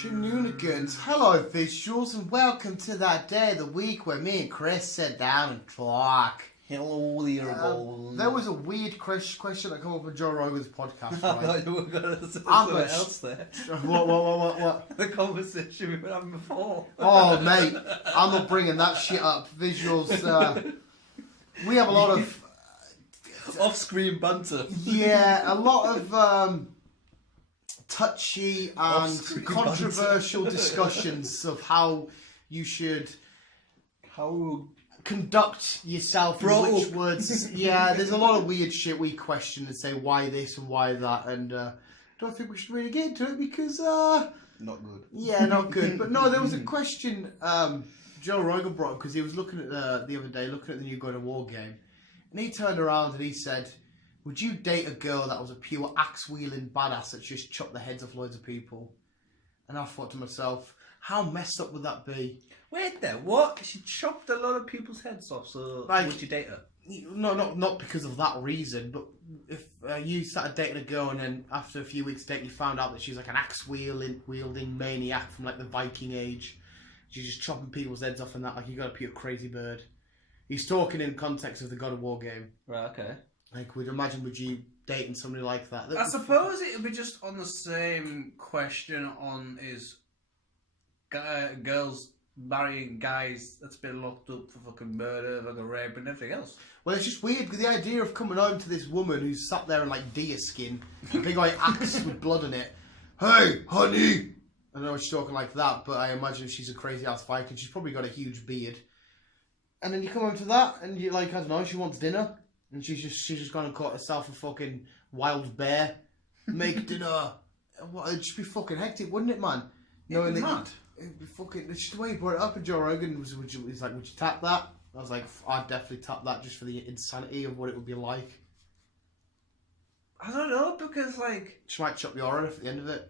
Shenanigans. Hello, visuals, and welcome to that day of the week where me and Chris sit down and talk. Hello, there, There was a weird question that came up on Joe Rogan's podcast, I right? thought you were going to say I'm something gonna else there. What? The conversation we were having before. Oh, mate, I'm not bringing that shit up. Visuals, we have a lot of... Off-screen banter. Yeah, a lot of touchy and Off-screen controversial banter. discussions of how you should... How... conduct yourself Bro. in which words. Yeah, there's a lot of weird shit we question and say why this and why that, and don't think we should really get into it because Not good. yeah, not good. But no, there was a question Joe Rogan brought up because he was looking at the other day, looking at the new God of War game, and he turned around and he said, would you date a girl that was a pure axe-wielding badass that just chopped the heads off loads of people? And I thought to myself, how messed up would that be? Wait there, what? She chopped a lot of people's heads off, so Like- would you date her? No, not because of that reason, but if you started dating a girl and then after a few weeks dating you found out that she's like an axe-wielding maniac from like the Viking age, she's just chopping people's heads off and that, like you got a pure crazy bird. He's talking in context of the God of War game. Right, okay. Like, would you dating somebody like that? I suppose it would be just on the same question on is girls marrying guys that's been locked up for fucking murder, fucking rape and everything else. Well, it's just weird because the idea of coming home to this woman who's sat there in like deer skin, a big old axe with blood in it. Hey, honey! I don't know if she's talking like that, but I imagine if she's a crazy ass Viking, she's probably got a huge beard. And then you come home to that, and you're like, I don't know, she wants dinner, and she's just gone and caught herself a fucking wild bear. Make dinner. What? It'd just be fucking hectic, wouldn't it, man? It'd be mad. It'd be fucking. It's just the way he brought it up, and Joe Rogan was like, would you tap that? I was like, I'd definitely tap that just for the insanity of what it would be like. I don't know, because like She might chop your arm off at the end of it.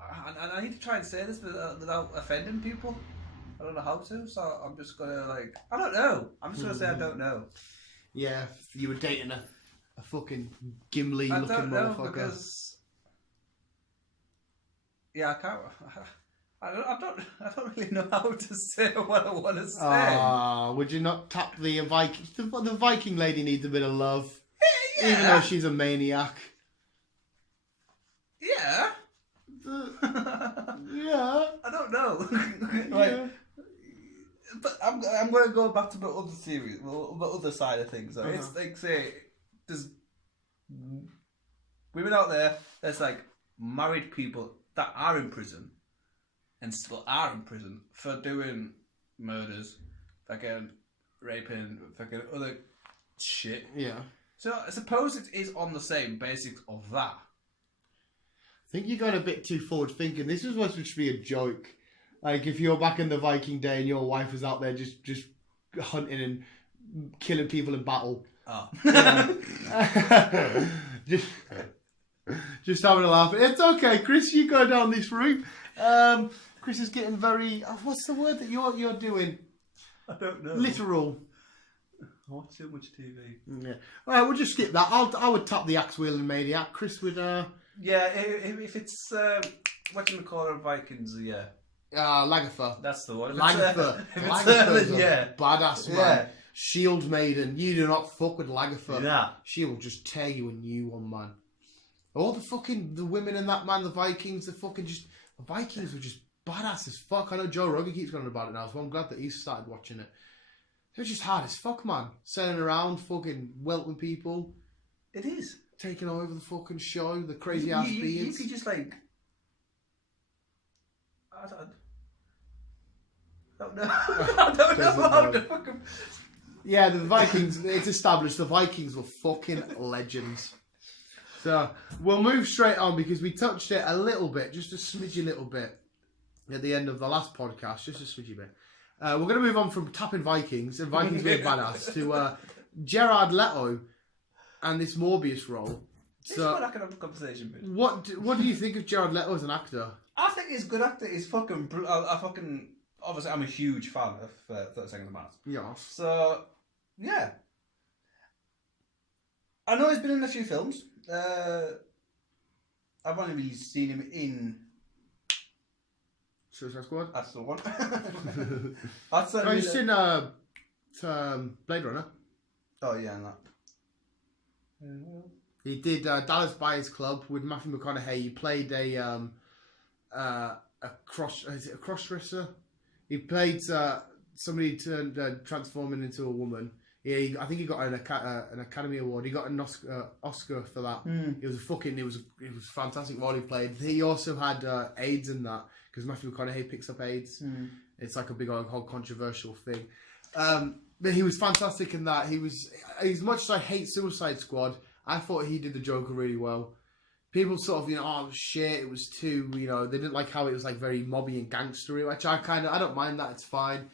I need to try and say this without offending people. I don't know how to, so I'm just gonna like I don't know. I'm just gonna say I don't know. Yeah, if you were dating a fucking Gimli I looking don't know motherfucker. because yeah, I can't. I don't really know how to say what I want to say. Ah, would you not tap the Viking? The Viking lady needs a bit of love, Yeah. even though she's a maniac. Yeah. Yeah. I don't know. Yeah. But I'm going to go back to the other theory, the other side of things. Though. It's like, say, there's women out there that's like married people that are in prison and still are in prison for doing murders, fucking raping, fucking other shit. Yeah. So I suppose it is on the same basics of that. I think you got a bit too forward thinking. This is supposed to be a joke. Like if you're back in the Viking day and your wife was out there just hunting and killing people in battle. Oh. just having a laugh. It's okay, Chris. You go down this route. Chris is getting very. What's the word that you're doing? I don't know. Literal. I watch too much TV. Yeah. All right, we'll just skip that. I would tap the axe wielding maniac. Chris would. Yeah, if it's what do you call it, Vikings? Yeah, Lagertha. that's the one. Lagertha. If it's Lagertha's a yeah, badass man. Yeah. Shield maiden. You do not fuck with Lagertha. Yeah. She will just tear you a new one, man. All the women in that, man, the Vikings, the Vikings were just badass as fuck. I know Joe Rogan keeps going on about it now, so I'm glad that he's started watching it. They're just hard as fuck, man. Sailing around, fucking welting people, It is. taking over the fucking show, the crazy ass You beards. could just like. I don't know. I don't know how to fucking. Yeah, the Vikings, it's established the Vikings were fucking legends. So, we'll move straight on because we touched it a little bit, just a smidgy little bit at the end of the last podcast, just a smidgy bit. We're going to move on from tapping Vikings and Vikings being badass to Jared Leto and this Morbius role. It's quite like another conversation, bitch. What do you think of Jared Leto as an actor? I think he's a good actor. He's fucking. I fucking. Obviously, I'm a huge fan of 30 Seconds to Mars. Yes. So, yeah. I know he's been in a few films. I've only really seen him in Suicide Squad. That's the one. That's Oh, you seen Blade Runner? Oh yeah, and that. He did Dallas Buyers Club with Matthew McConaughey. He played a cross-dresser. He played somebody turned transforming into a woman. I think he got an Academy Award. He got an Oscar for that. It was fantastic role he played. He also had AIDS in that because Matthew McConaughey picks up AIDS. It's like a big whole controversial thing. But he was fantastic in that. As much as I hate Suicide Squad, I thought he did the Joker really well. People sort of, oh shit, it was too, they didn't like how it was like very mobby and gangstery, which I don't mind that, it's fine.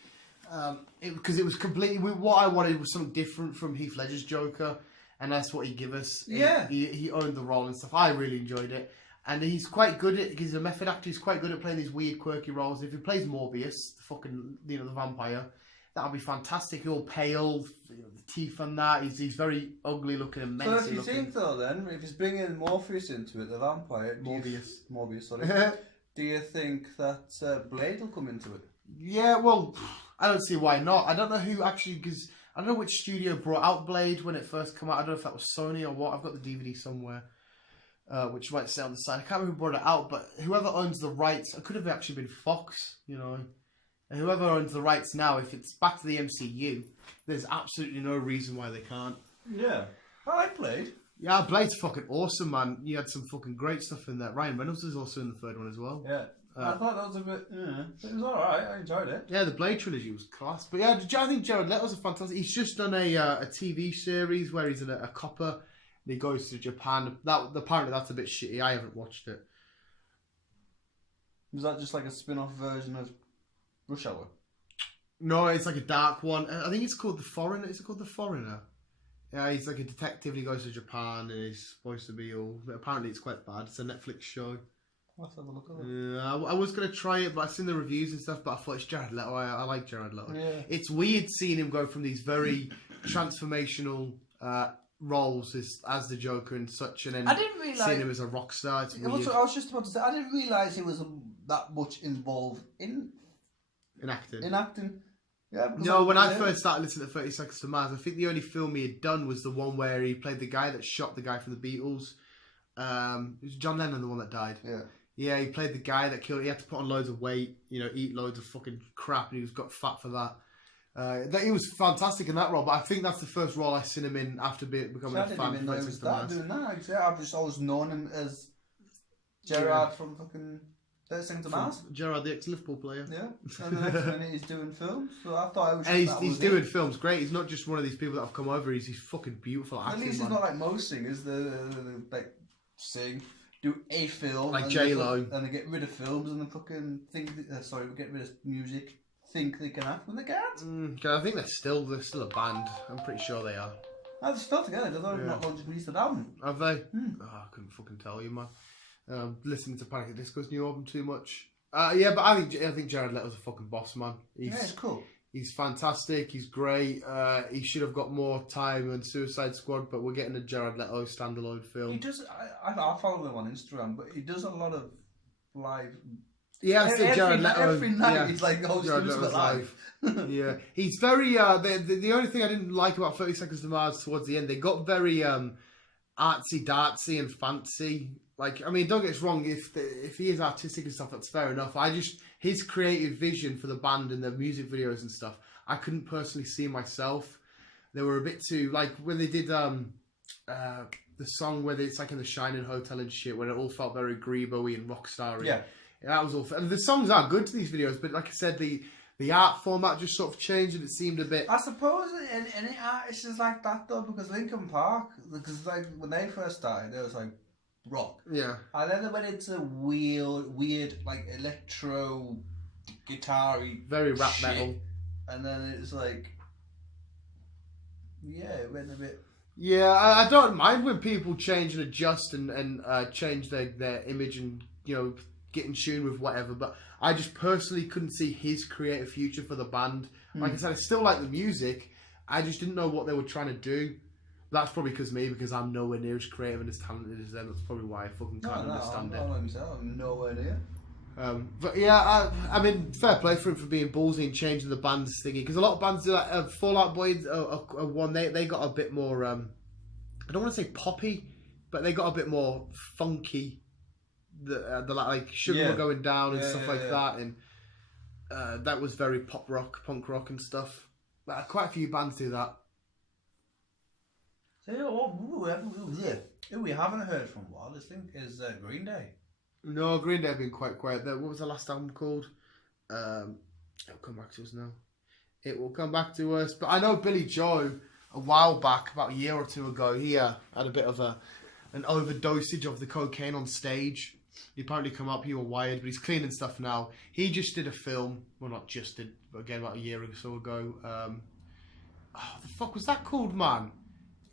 Because it was completely, what I wanted was something different from Heath Ledger's Joker, and that's what he gave us. Yeah. He owned the role and stuff. I really enjoyed it. And he's quite good at, because he's a method actor, he's quite good at playing these weird, quirky roles. If he plays Morbius, the vampire, that'll be fantastic. He'll pale, the teeth and that. He's very ugly looking and messy So if you looking. think though, then if he's bringing Morpheus into it, the vampire, Morbius, sorry. Do you think that Blade will come into it? Yeah, well, I don't see why not. I don't know who actually, because I don't know which studio brought out Blade when it first came out. I don't know if that was Sony or what. I've got the DVD somewhere, which might say on the side. I can't remember who brought it out, but whoever owns the rights, it could have actually been Fox, And whoever owns the rights now, if it's back to the MCU, there's absolutely no reason why they can't. Yeah. I like Blade. Yeah, Blade's fucking awesome, man. You had some fucking great stuff in there. Ryan Reynolds was also in the third one as well. Yeah. I thought that was a bit, it was alright, I enjoyed it. Yeah, the Blade trilogy was class. But yeah, I think Jared Leto's a fantastic... He's just done a TV series where he's a copper and he goes to Japan. Apparently that's a bit shitty. I haven't watched it. Was that just like a spin-off version of Rush Hour? No, it's like a dark one. I think it's called The Foreigner. Is it called The Foreigner? Yeah, he's like a detective and he goes to Japan and he's supposed to be all... But apparently it's quite bad. It's a Netflix show. Let's have a look at it. Yeah, I was going to try it, but I've seen the reviews and stuff, but I thought it's Jared Leto. I like Jared Leto. Yeah. It's weird seeing him go from these very transformational roles as the Joker and such, and then I didn't realise... seeing him as a rock star. It's weird. I was just about to say, I didn't realise he was that much involved in acting. Yeah, No, when I first started listening to 30 Seconds to Mars, I think the only film he had done was the one where he played the guy that shot the guy from the Beatles. It was John Lennon, the one that died. Yeah. Yeah, he played the guy that killed. He had to put on loads of weight, eat loads of fucking crap, and he got fat for that. He was fantastic in that role, but I think that's the first role I've seen him in after becoming a fan of 30 Seconds to Mars. Doing that. I've just always known him as Gerard from fucking 30 Seconds to Mars. Gerard, the ex-Liverpool player. Yeah, and the next minute he's doing films. So I thought I was. And he's doing films great. He's not just one of these people that have come over. He's fucking beautiful at acting. least he's not like most singers. They like sing, do a film like J-Lo, and they get rid of films and they fucking think. Get rid of music. Think they can act when they can't. I think they're still a band. I'm pretty sure they are. They're still together. They've not launched released an album. Have they? Oh, I couldn't fucking tell you, man. Listening to Panic at Disco's new album too much. Yeah, but I think Jared Leto's a fucking boss, man. It's cool. He's fantastic. He's great. He should have got more time in Suicide Squad, but we're getting a Jared Leto standalone film. He does. I follow him on Instagram, but he does a lot of live. Yeah, Jared Leto. Every night he's like, oh, Jared Leto's live. Yeah, he's very. The only thing I didn't like about 30 Seconds to Mars towards the end, they got very artsy dartsy and fancy. Like, I mean, don't get us wrong. If he is artistic and stuff, that's fair enough. His creative vision for the band and the music videos and stuff, I couldn't personally see myself. They were a bit too, like when they did the song where it's like in the Shining Hotel and shit, when it all felt very Grebo-y and rockstar-y. Yeah, that was all. And the songs are good to these videos, but like I said, the art format just sort of changed and it seemed a bit... I suppose any artist is like that though, because Linkin Park, because like when they first started, it was like rock. Yeah. And then they went into weird like electro guitar-y very rap shit. Metal. And then it's like, yeah, it went a bit... Yeah, I don't mind when people change and adjust and change their image and, get in tune with whatever, but I just personally couldn't see his creative future for the band. Like I said, I still like the music, I just didn't know what they were trying to do. That's probably because I'm nowhere near as creative and as talented as them. That's probably why I fucking can't understand it. I'm nowhere near. But yeah, I mean, fair play for him for being ballsy and changing the band's thingy, because a lot of bands do that. Fall Out Boy, one they got a bit more. I don't want to say poppy, but they got a bit more funky. The like Sugar Were Going Down and stuff like that, and that was very pop rock, punk rock and stuff. But quite a few bands do that. So who we haven't heard from a while, I think, is Green Day. No, Green Day have been quite quiet. What was the last album called? It'll come back to us now. It will come back to us. But I know Billy Joe, a while back, about a year or two ago, he had a bit of an overdosage of the cocaine on stage. He apparently come up, he was wired, but he's clean and stuff now. He just did a film, well not just did, but again about a year or so ago. The fuck was that called, man?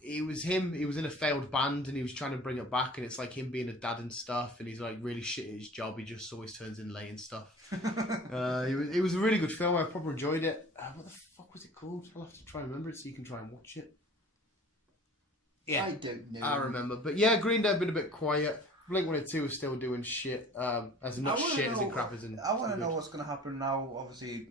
It was him, he was in a failed band and he was trying to bring it back, and it's like him being a dad and stuff, and he's like really shit at his job, he just always turns in late and stuff. It was a really good film, I probably enjoyed it. What the fuck was it called? I'll have to try and remember it so you can try and watch it. Yeah, I don't know. I remember. But yeah, Green Day have been a bit quiet. Blink-182 is still doing shit, as not shit as in crap as in... I want to know what's going to happen now, obviously,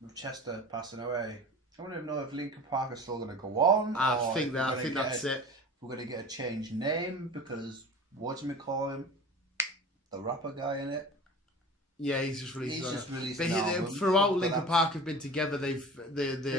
with Chester passing away. I want to know if Linkin Park is still going to go on. I think that's it. We're going to get a changed name, because whatchamacallit, the rapper guy in it. Yeah, he's just released an album. Throughout Linkin Park have been together, they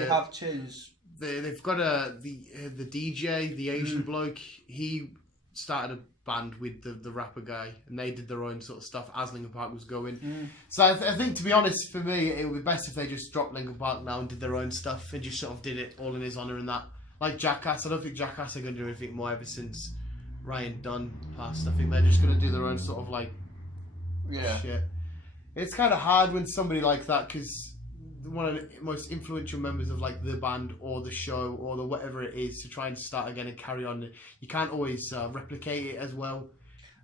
have changed. They've got the DJ, the Asian bloke, he started a band with the rapper guy, and they did their own sort of stuff as Linkin Park was going. So I think, to be honest, for me, it would be best if they just dropped Linkin Park now and did their own stuff and just sort of did it all in his honour and that. Like Jackass, I don't think Jackass are going to do anything more ever since Ryan Dunn passed. I think they're just going to do their own sort of like shit. It's kind of hard when somebody like that, because one of the most influential members of like the band or the show or the whatever it is, to try and start again and carry on, you can't always replicate it as well.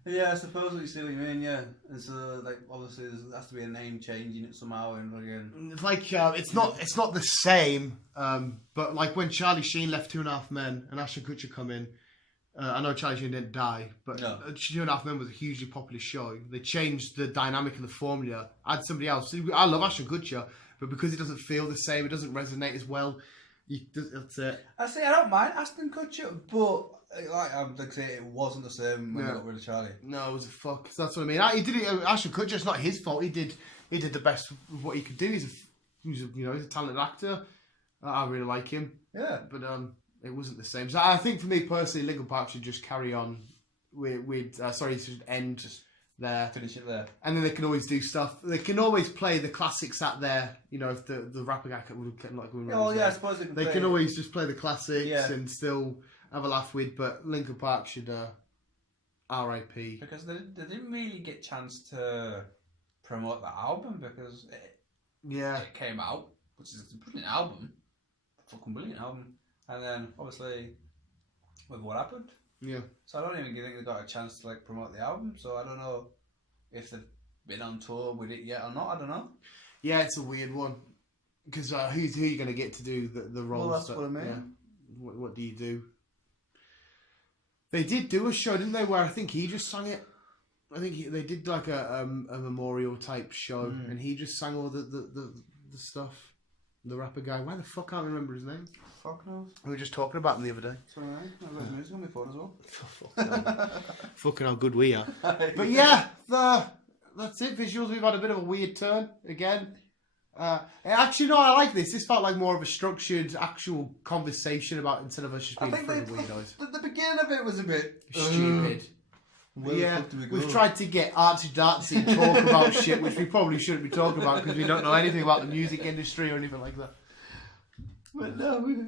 Yeah, I suppose what you see what you mean. Yeah, it's like obviously there has to be a name change in it somehow, and again, it's like it's not the same. But like when Charlie Sheen left 2.5 Men and Ashton Kutcher come in. I know Charlie Sheen didn't die, but 2.5 Men was a hugely popular show. They changed the dynamic and the formula. Add somebody else. I love Ashton Kutcher, but because it doesn't feel the same, it doesn't resonate as well. That's it. I don't mind Ashton Kutcher, but like I say, it wasn't the same when I got rid of Charlie. No, it was a fuck. That's what I mean. He did it. Ashton Kutcher, it's not his fault. He did the best of what he could do. He's a talented actor. I really like him. Yeah, but it wasn't the same. So I think for me personally, Linkin Park should just carry on should end there. Finish it there. And then they can always do stuff. They can always play the classics at their, if the rapper guy I suppose they can always just play the classics and still have a laugh with, but Linkin Park should R.I.P. Because they didn't really get a chance to promote the album, because it came out, which is a brilliant album. A fucking brilliant album. And then, obviously, with what happened. Yeah. So I don't even think they got a chance to like promote the album. So I don't know if they've been on tour with it yet or not. I don't know. Yeah, it's a weird one. Because who are you going to get to do the roles? Well, that's what I mean. Yeah. What do you do? They did do a show, didn't they, where I think he just sang it. I think they did like a memorial type show, and he just sang all the stuff. The rapper guy. Why the fuck can't I remember his name? Fuck knows. We were just talking about him the other day. It's alright. I've got music on my phone as well. Fucking how good we are. But yeah, that's it. Visuals, we've had a bit of a weird turn again. Actually, no, I like this. This felt like more of a structured, actual conversation about, instead of us just being friggin' weirdos. The beginning of it was a bit stupid. We've tried to get artsy-dartsy and talk about shit which we probably shouldn't be talking about because we don't know anything about the music industry or anything like that. But no, we've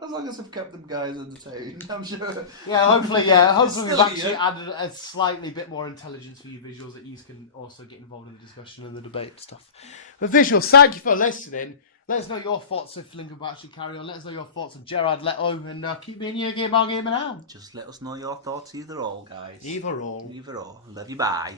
as long as I've kept them guys entertained, I'm sure. Yeah, hopefully we've actually added a slightly bit more intelligence for you visuals that you can also get involved in the discussion and the debate and stuff. But visuals, thank you for listening. Let us know your thoughts if Linkin Park should carry on. Let us know your thoughts on Gerard Leto, and keep being here, game on, gaming out. Just let us know your thoughts, either or, guys. Either or. Love you, bye.